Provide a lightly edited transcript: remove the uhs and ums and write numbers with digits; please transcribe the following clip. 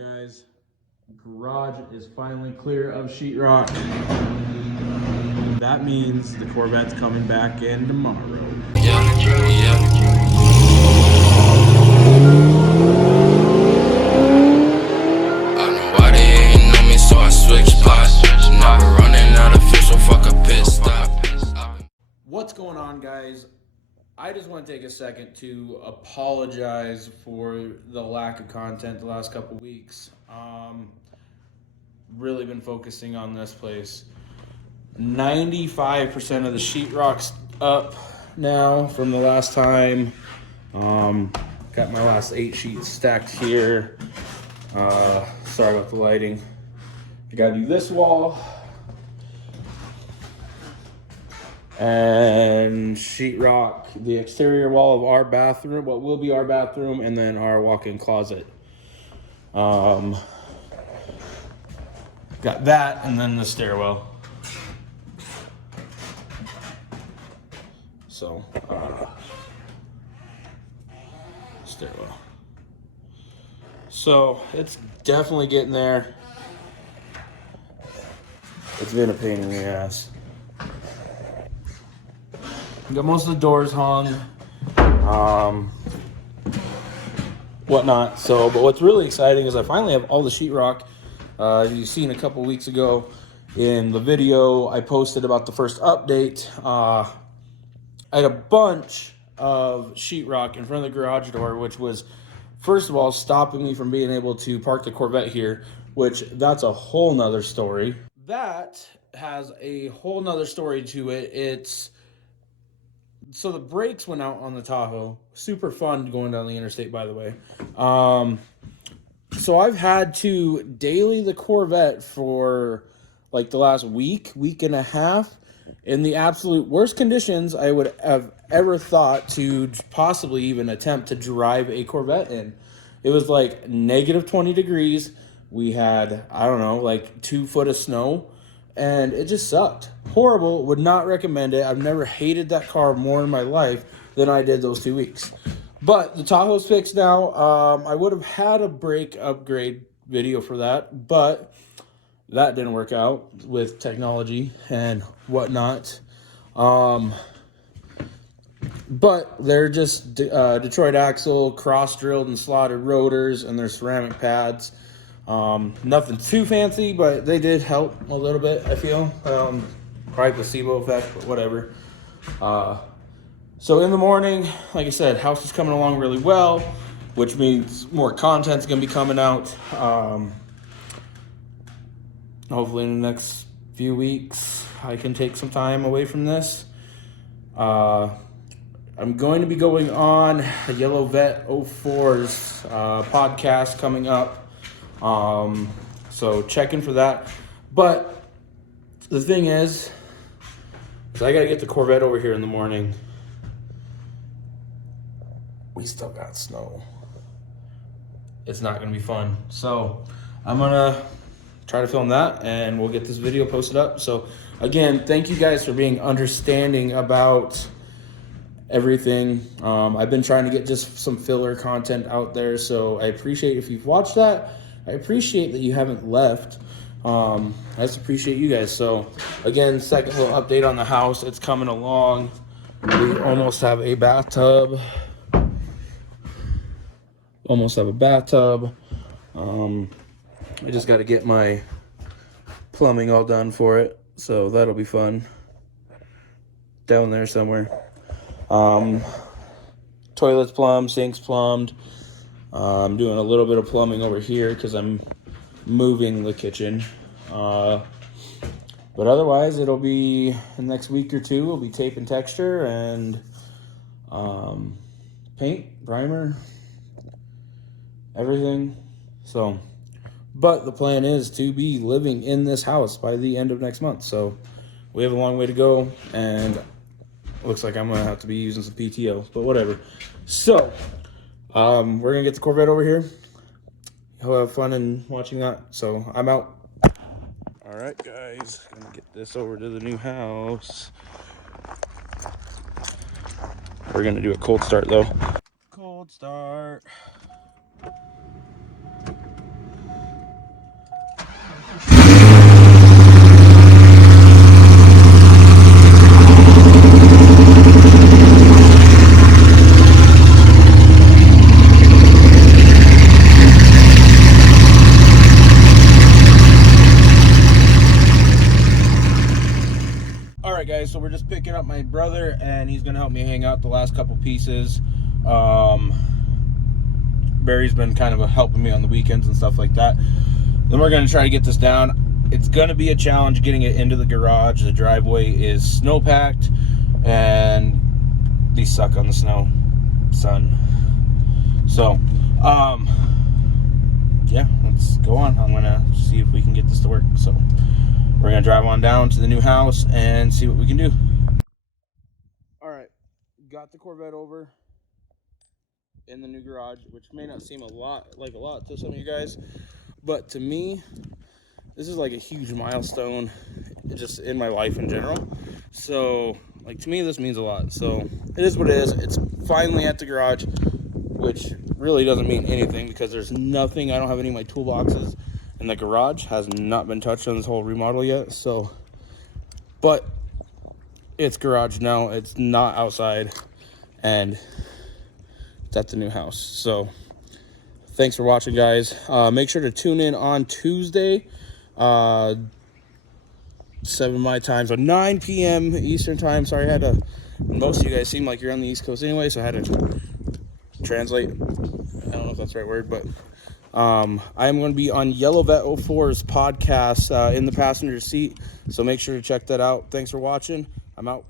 guys, garage is finally clear of sheetrock. That means the Corvette's coming back in tomorrow. What's going on, guys? I just want to take a second to apologize for the lack of content the last couple weeks. Really been focusing on this place. 95% of the sheetrock's up now from the last time. Got my last 8 sheets stacked here. Sorry about the lighting. I gotta do this wall. And sheetrock the exterior wall of our bathroom, what will be our bathroom, and then our walk-in closet. Got that, and then the stairwell. So, stairwell. So it's definitely getting there. It's been a pain in the ass. Got most of the doors hung, whatnot. So, but what's really exciting is I finally have all the sheetrock. You've seen a couple weeks ago in the video I posted about the first update. I had a bunch of sheetrock in front of the garage door, which was, first of all, stopping me from being able to park the Corvette here, which that's a whole nother story. That has a whole nother story to it. So the brakes went out on the Tahoe. Super fun going down the interstate, by the way. So I've had to daily the Corvette for like the last week and a half in the absolute worst conditions I would have ever thought to possibly even attempt to drive a Corvette in. It was like negative 20 degrees. We had, I don't know, like 2 foot of snow. And it just sucked. Horrible. Would not recommend it. I've never hated that car more in my life than I did those 2 weeks. But the Tahoe's fixed now. I would have had a brake upgrade video for that, but that didn't work out with technology and whatnot. But they're just Detroit axle, cross-drilled and slotted rotors, and they're ceramic pads. Nothing too fancy, but they did help a little bit, I feel. Probably placebo effect, but whatever. So in the morning, like I said, house is coming along really well, which means more content's going to be coming out. Hopefully in the next few weeks, I can take some time away from this. I'm going to be going on a Yellow Vet 04's podcast coming up. So check in for that. But the thing is I gotta get the Corvette over here in the morning. We still got snow. It's not gonna be fun. So I'm gonna try to film that and we'll get this video posted up. So again, thank you guys for being understanding about everything. I've been trying to get just some filler content out there, so I appreciate if you've watched that. I appreciate that you haven't left. I just appreciate you guys. So again, second little update on the house. It's coming along. We almost have a bathtub. I just got to get my plumbing all done for it, so that'll be fun. Down there somewhere. Toilets plumbed, sinks plumbed. I'm doing a little bit of plumbing over here because I'm moving the kitchen. But otherwise, it'll be the next week or two. It'll be tape and texture and paint, primer, everything. So, but the plan is to be living in this house by the end of next month. So we have a long way to go, and looks like I'm gonna have to be using some PTO, but whatever. So we're gonna get the Corvette over here. He'll have fun in watching that. So I'm out. All right, guys, gonna get this over to the new house. We're gonna do a cold start though. Cold start. guys, so we're just picking up my brother, and he's gonna help me hang out the last couple pieces. Barry's been kind of helping me on the weekends and stuff like that. Then we're gonna try to get this down. It's gonna be a challenge getting it into the garage. The driveway is snow packed, and these suck on the snow, son. So, yeah, let's go on. I'm gonna see if we can get this to work. So we're gonna drive on down to the new house and see what we can do. All right, got the Corvette over in the new garage, which may not seem a lot to some of you guys, but to me, this is like a huge milestone just in my life in general. So, like, to me, this means a lot. So it is what it is. It's finally at the garage, which really doesn't mean anything because there's nothing. I don't have any of my toolboxes, and the garage has not been touched on this whole remodel yet. So, but it's garage now. It's not outside, and it's at the new house. So thanks for watching, guys. Make sure to tune in on Tuesday, 7 my time, so 9 p.m. Eastern time. Sorry, I had to, most of you guys seem like you're on the East Coast anyway, so I had to translate. I don't know if that's the right word, but I'm going to be on Yellow Vet 04's podcast in the passenger seat, so make sure to check that out. Thanks for watching. I'm out.